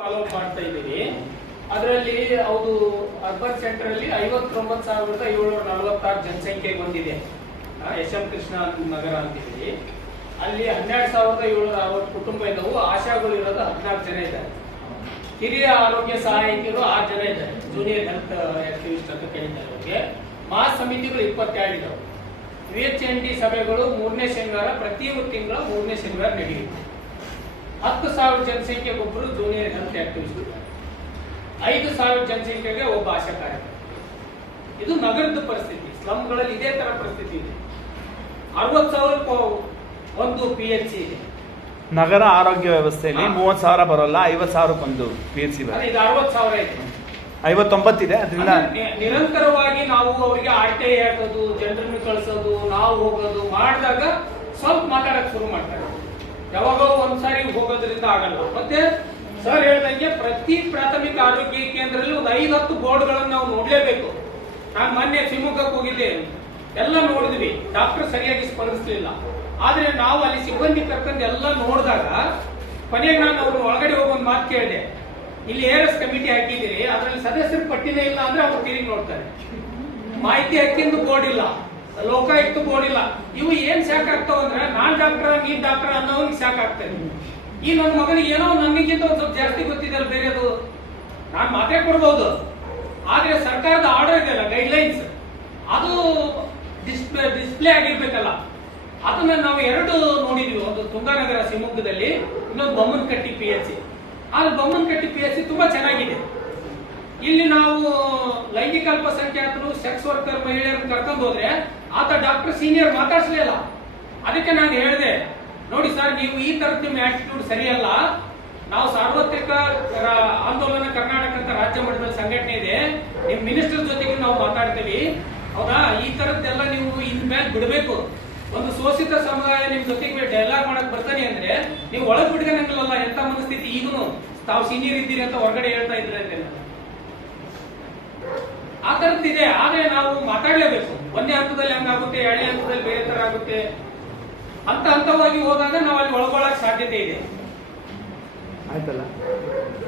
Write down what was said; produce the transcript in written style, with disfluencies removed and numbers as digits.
Follow ಮಾಡ್ತಾ ಇದ್ದೀವಿ. ಅದರಲ್ಲಿ ಹೌದು ಅರ್ಬನ್ ಸೆಂಟರ್ ಅಲ್ಲಿ 59,746 ಜನಸಂಖ್ಯೆ ಬಂದಿದೆ. ಎಸ್.ಎಂ. ಕೃಷ್ಣ ನಗರ ಅಂತಿದ್ದೀವಿ. ಅಲ್ಲಿ 12,760 ಕುಟುಂಬ ಇದ್ದವು. ಆಶಾಗಳು ಇರೋದು 14 ಜನ ಇದ್ದಾರೆ. ಹಿರಿಯ ಆರೋಗ್ಯ ಸಹಾಯಕಿಯರು 6 ಜನ ಇದ್ದಾರೆ. ಜೂನಿಯರ್ ಹೆಲ್ತ್ ಆಕ್ಟಿವಿಸ್ಟ್ ಅಂತ ಕರೀತಾರೆ ಅವ್ರಿಗೆ. ಮಾಸ್ ಸಮಿತಿಗಳು 22 ಇದಾವೆ. VHND ಸಭೆಗಳು 3ನೇ ಶನಿವಾರ, ಪ್ರತಿ ತಿಂಗಳ 3ನೇ ಶನಿವಾರ ನಡೆಯುತ್ತೆ. 10,000 ಜನಸಂಖ್ಯೆಗೆ ಒಬ್ಬರು ಜೂನಿಯರ್ ಹೆಲ್ತ್ ಆಕ್ಟಿವಿಸ್ಟ್ ಇದ್ದಾರೆ. 5,000 ಜನಸಂಖ್ಯೆಗೆ ಒಬ್ಬ ಆಶಾ ಕಾರ್ಯಕರ್ತ. ಇದು ನಗರದ ಪರಿಸ್ಥಿತಿ. ಸ್ಲಮ್ಗಳಲ್ಲಿ ಇದೇ ತರ ಪರಿಸ್ಥಿತಿ ಇದೆ. 60,000 ಒಂದು PHC ಇದೆ. ನಗರ ಆರೋಗ್ಯ ವ್ಯವಸ್ಥೆಯಲ್ಲಿ 30,000 ಬರೋಲ್ಲ, 50,000 ಒಂದು PHC ಬರುತ್ತೆ. ಇದು 60,000 ಇದೆ. 59 ಇದೆ. ಅದರಿಂದ ನಿರಂತರವಾಗಿ ನಾವು ಅವರಿಗೆ RTI ಹಾಕೋದು, ಜನರನ್ನು ಕಳಿಸೋದು, ನಾವು ಹೋಗೋದು ಮಾಡಿದಾಗ ಸ್ವಲ್ಪ ಮಾತಾಡಕ್ ಶುರು ಮಾಡ್ತಾರೆ. ಯಾವಾಗೋ ಒಂದ್ಸಾರಿ ಹೋಗೋದ್ರಿಂದ ಆಗಲ್ಲ. ಮತ್ತೆ ಸರ್ ಹೇಳ್ದಂಗೆ ಪ್ರತಿ ಪ್ರಾಥಮಿಕ ಆರೋಗ್ಯ ಕೇಂದ್ರದಲ್ಲಿ ಒಂದು 5-10 ಬೋರ್ಡ್ಗಳನ್ನು ನಾವು ನೋಡ್ಲೇಬೇಕು. ನಾನು ಮೊನ್ನೆ ಶಿವಮೊಗ್ಗಕ್ಕೆ ಹೋಗಿದ್ದೆ, ಎಲ್ಲ ನೋಡಿದ್ವಿ. ಡಾಕ್ಟರ್ ಸರಿಯಾಗಿ ಸ್ಪಂದಿಸಲಿಲ್ಲ. ಆದ್ರೆ ನಾವು ಅಲ್ಲಿ ಸಿಬ್ಬಂದಿ ಕರ್ಕೊಂಡು ಎಲ್ಲ ನೋಡಿದಾಗ ಕೊನೆಗೆ ನಾನು ಅವ್ರು ಒಳಗಡೆ ಹೋಗಿ ಒಂದು ಮಾತು ಕೇಳಿದೆ. ಇಲ್ಲಿ ARS ಕಮಿಟಿ ಹಾಕಿದ್ದೀರಿ, ಅದರಲ್ಲಿ ಸದಸ್ಯರ ಪಟ್ಟಿನೇ ಇಲ್ಲ ಅಂದ್ರೆ ಅವ್ರು ತಿರುಗಿ ನೋಡ್ತಾರೆ. ಮಾಹಿತಿ ಹಕ್ಕಿಂದು ಬೋರ್ಡ್ ಇಲ್ಲ, ಲೋಕಾಯುಕ್ತ ಬೋರ್ಡ್ ಇಲ್ಲ. ಇವು ಏನ್ ಶಾಕ್ ಆಗ್ತಾವ ಅಂದ್ರೆ ನಾನ್ ಡಾಕ್ಟರ್ ನೀನ್ ಡಾಕ್ಟರ್ ಅನ್ನೋನಿಗೆ ಶಾಕ್ ಆಗ್ತದೆ. ಈ ನನ್ನ ಮಗನಿಗೆ ಏನೋ ನನಗಿಂತ ಒಂದ್ ಸ್ವಲ್ಪ ಜಾಸ್ತಿ ಗೊತ್ತಿದೆ ಬೇರೆದು, ನಾನ್ ಮಾತೇ ಕೊಡ್ಬೋದು. ಆದ್ರೆ ಸರ್ಕಾರದ ಆರ್ಡರ್ ಇದೆಯಲ್ಲ, ಗೈಡ್ಲೈನ್ಸ್, ಅದು ಡಿಸ್ಪ್ಲೇ ಆಗಿರ್ಬೇಕಲ್ಲ. ಅದನ್ನ ನಾವು 2 ನೋಡಿದ್ವಿ. ಒಂದು ತುಂಗಾನಗರ ಶಿವಮೊಗ್ಗದಲ್ಲಿ, ಇನ್ನೊಂದು ಬೊಮ್ಮನಕಟ್ಟಿ PHC. ಆದ್ರೆ ಬೊಮ್ಮನಕಟ್ಟಿ PHC ತುಂಬಾ ಚೆನ್ನಾಗಿದೆ. ಇಲ್ಲಿ ನಾವು ಲೈಂಗಿಕ ಅಲ್ಪಸಂಖ್ಯಾತರು, ಸೆಕ್ಸ್ ವರ್ಕರ್ ಮಹಿಳೆಯರನ್ನು ಕರ್ಕೊಂಡು ಹೋದ್ರೆ ಆತ ಡಾಕ್ಟರ್ ಸೀನಿಯರ್ ಮಾತಾಡ್ಸಲಿಲ್ಲ. ಅದಕ್ಕೆ ನಾನು ಹೇಳಿದೆ, ನೋಡಿ ಸರ್, ನೀವು ಈ ತರದ ನಿಮ್ಮ ಆಟಿಟ್ಯೂಡ್ ಸರಿಯಲ್ಲ. ನಾವು ಸಾರ್ವತ್ರಿಕ ಆಂದೋಲನ ಕರ್ನಾಟಕ ಅಂತ ರಾಜ್ಯ ಮಟ್ಟದಲ್ಲಿ ಸಂಘಟನೆ ಇದೆ. ನಿಮ್ ಮಿನಿಸ್ಟರ್ ಜೊತೆಗೆ ನಾವು ಮಾತಾಡ್ತೀವಿ, ಹೌದಾ? ಈ ತರದ್ದೆಲ್ಲ ನೀವು ಇನ್ಮೇಲೆ ಬಿಡಬೇಕು. ಒಂದು ಶೋಷಿತ ಸಮುದಾಯ ನಿಮ್ ಜೊತೆಗೆ ಡೈಲಾಗ್ ಮಾಡಕ್ ಬರ್ತಾನೆ ಅಂದ್ರೆ ನೀವು ಒಳಗ್ ಬಿಡ್ಕೊಂಡಂಗಿಲ್ಲಲ್ಲ. ಎಂತ ಮನಸ್ಥಿತಿ ಈಗನು ತಾವು ಸೀನಿಯರ್ ಇದ್ದೀರಿ ಅಂತ ಹೊರಗಡೆ ಹೇಳ್ತಾ ಇದ್ರೆ ಅಂತೆಲ್ಲ ಆ ತರದ್ದಿದೆ. ಆದ್ರೆ ನಾವು ಮಾತಾಡ್ಲೇಬೇಕು. ಒಂದೇ ಹಂತದಲ್ಲಿ ಹಂಗಾಗುತ್ತೆ, 2ನೇ ಹಂತದಲ್ಲಿ ಬೇರೆ ತರ ಆಗುತ್ತೆ. ಹಂತವಾಗಿ ಹೋದಾಗ ನಾವು ಅಲ್ಲಿ ಒಳಗೊಳ್ಳಕ್ ಸಾಧ್ಯತೆ ಇದೆ. ಆಯ್ತಲ್ಲ.